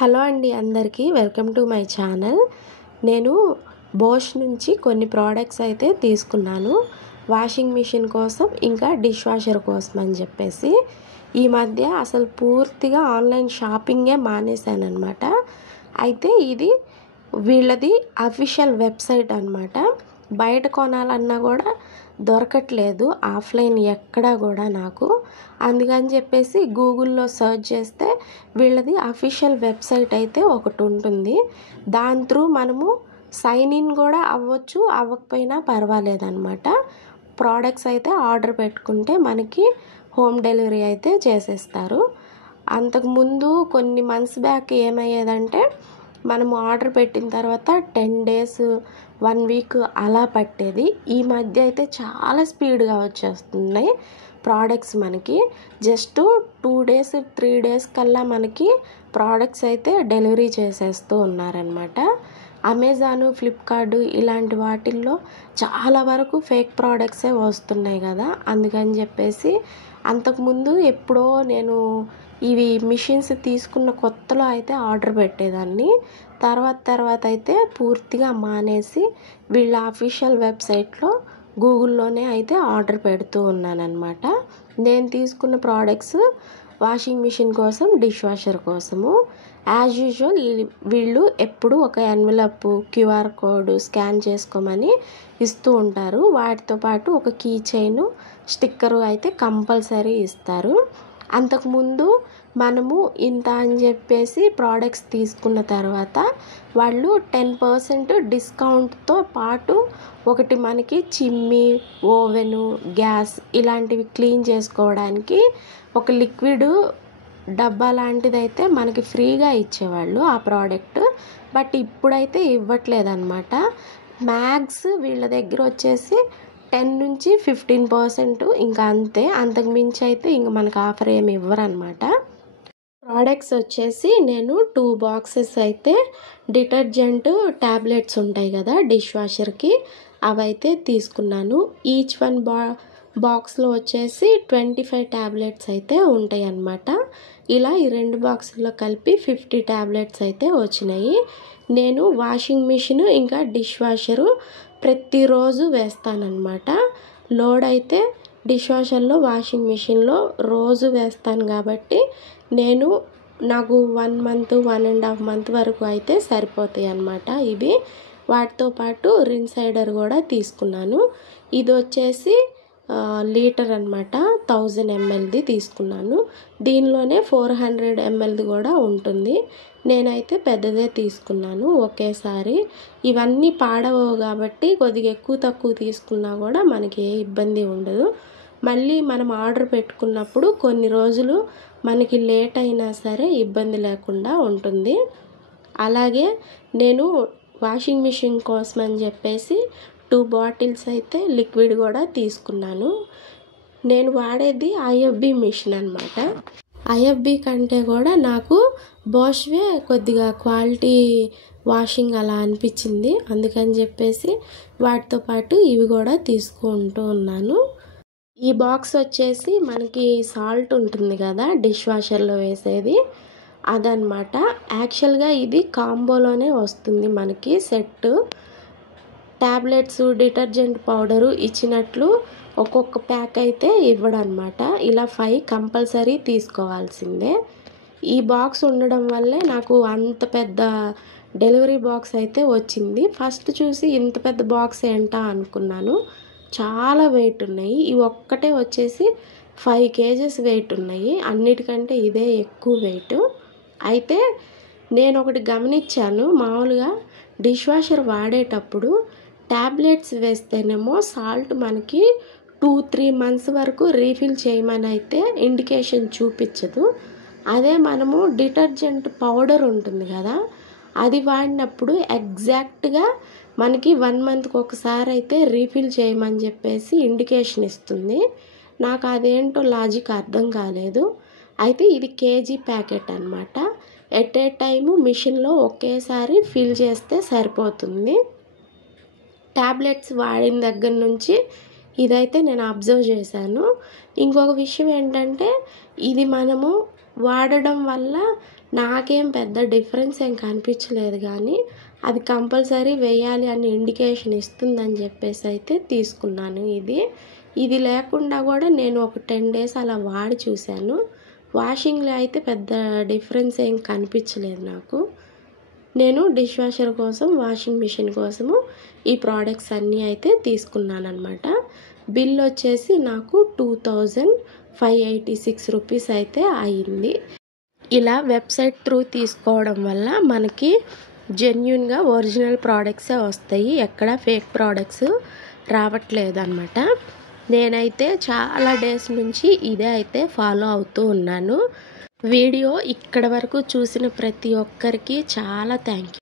Hello అండి అందరికీ welcome to my channel. నేను బోష్ నుంచి కొన్ని ప్రోడక్ట్స్ అయితే తీసుకున్నాను వాషింగ్ మిషన్ కోసం, ఇంకా డిష్ వాషర్ కోసం అని చెప్పేసి. ఈ మధ్య అసలు పూర్తిగా ఆన్లైన్ షాపింగే మానేశానన్నమాట. అయితే ఇది వీళ్ళది అఫీషియల్ వెబ్సైట్ అన్నమాట. బయట కొనాలన్నా కూడా దొరకట్లేదు ఆఫ్లైన్ ఎక్కడా కూడా నాకు. అందుకని చెప్పేసి గూగుల్లో సెర్చ్ చేస్తే వీళ్ళది అఫీషియల్ వెబ్సైట్ అయితే ఒకటి ఉంటుంది. దాని త్రూ మనము సైన్ ఇన్ కూడా అవ్వచ్చు, అవ్వకపోయినా పర్వాలేదన్నమాట. ప్రోడక్ట్స్ అయితే ఆర్డర్ పెట్టుకుంటే మనకి హోమ్ డెలివరీ అయితే చేసేస్తారు. అంతకుముందు కొన్ని మంత్స్ బ్యాక్ ఏమయ్యేదంటే మనము ఆర్డర్ పెట్టిన తర్వాత 10 days 1 week అలా పట్టేది. ఈ మధ్య అయితే చాలా స్పీడ్గా వచ్చేస్తున్నాయి ప్రోడక్ట్స్. మనకి జస్ట్ 2 days 3 days కల్లా మనకి ప్రోడక్ట్స్ అయితే డెలివరీ చేసేస్తూ ఉన్నారనమాట. అమెజాన్, ఫ్లిప్కార్ట్ ఇలాంటి వాటిల్లో చాలా వరకు ఫేక్ ప్రోడక్ట్సే వస్తున్నాయి కదా. అందుకని చెప్పేసి అంతకుముందు ఎప్పుడో నేను ఇవి మిషన్స్ తీసుకున్న కొత్తలో అయితే ఆర్డర్ పెట్టేదాన్ని. తర్వాత అయితే పూర్తిగా మానేసి వీళ్ళ అఫీషియల్ వెబ్సైట్లో గూగుల్లోనే అయితే ఆర్డర్ పెడుతూ ఉన్నానన్నమాట. నేను తీసుకున్న ప్రోడక్ట్స్ వాషింగ్ మిషన్ కోసం, డిష్ వాషర్ కోసము. యాజ్ యూజువల్ వీళ్ళు ఎప్పుడు ఒక ఎన్వలప్, క్యూఆర్ కోడ్ స్కాన్ చేసుకోమని ఇస్తూ ఉంటారు. వాటితో పాటు ఒక కీ చైన్, స్టిక్కరు అయితే కంపల్సరీ ఇస్తారు. అంతకుముందు మనము ఇంత అని చెప్పేసి ప్రోడక్ట్స్ తీసుకున్న తర్వాత వాళ్ళు 10% డిస్కౌంట్తో పాటు ఒకటి మనకి చిమ్మి, ఓవెను, గ్యాస్ ఇలాంటివి క్లీన్ చేసుకోవడానికి ఒక లిక్విడ్ డబ్బా లాంటిదైతే మనకి ఫ్రీగా ఇచ్చేవాళ్ళు ఆ ప్రోడక్ట్. బట్ ఇప్పుడైతే ఇవ్వట్లేదన్నమాట. మ్యాక్స్ వీళ్ళ దగ్గర వచ్చేసి 10 నుంచి 15%, ఇంకా అంతే. అంతకు మించి అయితే ఇంక మనకు ఆఫర్ ఏమి ఇవ్వరనమాట. ప్రోడక్ట్స్ వచ్చేసి నేను 2 boxes అయితే డిటర్జెంట్ ట్యాబ్లెట్స్ ఉంటాయి కదా డిష్ వాషర్కి, అవైతే తీసుకున్నాను. ఈచ్ వన్ బాక్స్లో వచ్చేసి 25 ట్యాబ్లెట్స్ అయితే ఉంటాయి అన్నమాట. ఇలా ఈ 2 బాక్సుల్లో కలిపి 50 ట్యాబ్లెట్స్ అయితే వచ్చినాయి. నేను వాషింగ్ మిషన్ ఇంకా డిష్ వాషరు ప్రతిరోజు వేస్తానన్నమాట. లోడ్ అయితే డిష్ వాషర్లో, వాషింగ్ మిషన్లో రోజు వేస్తాను కాబట్టి నాకు 1 month 1.5 month వరకు అయితే సరిపోతాయి అన్నమాట ఇవి. వాటితో పాటు రిన్సైడర్ కూడా తీసుకున్నాను. ఇది వచ్చేసి లీటర్ అన్నమాట, 1000 mlది తీసుకున్నాను. దీనిలోనే 400 mlది కూడా ఉంటుంది. నేనైతే పెద్దదే తీసుకున్నాను ఒకేసారి. ఇవన్నీ పాడవు కాబట్టి కొద్దిగా ఎక్కువ తక్కువ తీసుకున్నా కూడా మనకి ఏ ఇబ్బంది ఉండదు. మళ్ళీ మనం ఆర్డర్ పెట్టుకున్నప్పుడు కొన్ని రోజులు మనకి లేట్ అయినా సరే ఇబ్బంది లేకుండా ఉంటుంది. అలాగే నేను వాషింగ్ మిషన్ కోసం అని చెప్పేసి 2 bottles అయితే లిక్విడ్ కూడా తీసుకున్నాను. నేను వాడేది ఐఎఫ్బి మిషన్ అన్నమాట. ఐఎఫ్బి కంటే కూడా నాకు బోష్వే కొద్దిగా క్వాలిటీ వాషింగ్ అలా అనిపించింది. అందుకని చెప్పేసి వాటితో పాటు ఇవి కూడా తీసుకుంటూ ఉన్నాను. ఈ బాక్స్ వచ్చేసి మనకి సాల్ట్ ఉంటుంది కదా డిష్ వాషర్లో వేసేది, అదనమాట. యాక్చువల్గా ఇది కాంబోలోనే వస్తుంది మనకి సెట్. ట్యాబ్లెట్స్, డిటర్జెంట్ పౌడరు ఇచ్చినట్లు ఒక్కొక్క ప్యాక్ అయితే ఇవ్వడనమాట. ఇలా 5 కంపల్సరీ తీసుకోవాల్సిందే. ఈ బాక్స్ ఉండడం వల్లే నాకు అంత పెద్ద డెలివరీ బాక్స్ అయితే వచ్చింది. ఫస్ట్ చూసి ఇంత పెద్ద బాక్స్ ఏంటా అనుకున్నాను. చాలా వెయిట్ ఉన్నాయి. ఇవి ఒక్కటే వచ్చేసి 5 kgs వెయిట్ ఉన్నాయి. అన్నిటికంటే ఇదే ఎక్కువ వెయిట్. అయితే నేను ఒకటి గమనించాను, మామూలుగా డిష్ వాషర్ వాడేటప్పుడు ట్యాబ్లెట్స్ వేస్తేనేమో సాల్ట్ మనకి 2-3 months వరకు రీఫిల్ చేయమని అయితే ఇండికేషన్ చూపించదు. అదే మనము డిటర్జెంట్ పౌడర్ ఉంటుంది కదా, అది వాడినప్పుడు ఎగ్జాక్ట్గా మనకి 1 monthకి ఒకసారి అయితే రీఫిల్ చేయమని చెప్పేసి ఇండికేషన్ ఇస్తుంది. నాకు అదేంటో లాజిక్ అర్థం కాలేదు. అయితే ఇది కేజీ ప్యాకెట్ అన్నమాట. ఎట్ ఏ టైము మిషన్లో ఒకేసారి ఫిల్ చేస్తే సరిపోతుంది. ట్యాబ్లెట్స్ వాడిన దగ్గర నుంచి ఇదైతే నేను అబ్జర్వ్ చేశాను. ఇంకొక విషయం ఏంటంటే ఇది మనము వాడడం వల్ల నాకేం పెద్ద డిఫరెన్స్ ఏం కనిపించలేదు కానీ అది కంపల్సరీ వేయాలి అని ఇండికేషన్ ఇస్తుందని చెప్పేసి అయితే తీసుకున్నాను. ఇది లేకుండా కూడా నేను ఒక 10 డేస్ అలా వాడి చూశాను. వాషింగ్లో అయితే పెద్ద డిఫరెన్స్ ఏం కనిపించలేదు నాకు. నేను డిష్ వాషర్ కోసం, వాషింగ్ మిషన్ కోసము ఈ ప్రోడక్ట్స్ అన్నీ అయితే తీసుకున్నాను అనమాట. బిల్ వచ్చేసి నాకు 2586 రూపీస్ అయితే అయింది. ఇలా వెబ్సైట్ త్రూ తీసుకోవడం వల్ల మనకి జెన్యూన్గా ఒరిజినల్ ప్రోడక్ట్సే వస్తాయి, ఎక్కడ ఫేక్ ప్రోడక్ట్స్ రావట్లేదు అనమాట. నేనైతే చాలా డేస్ నుంచి ఇదే అయితే ఫాలో అవుతూ ఉన్నాను. వీడియో ఇక్కడ వరకు చూసిన ప్రతి ఒక్కరికి చాలా థ్యాంక్ యూ.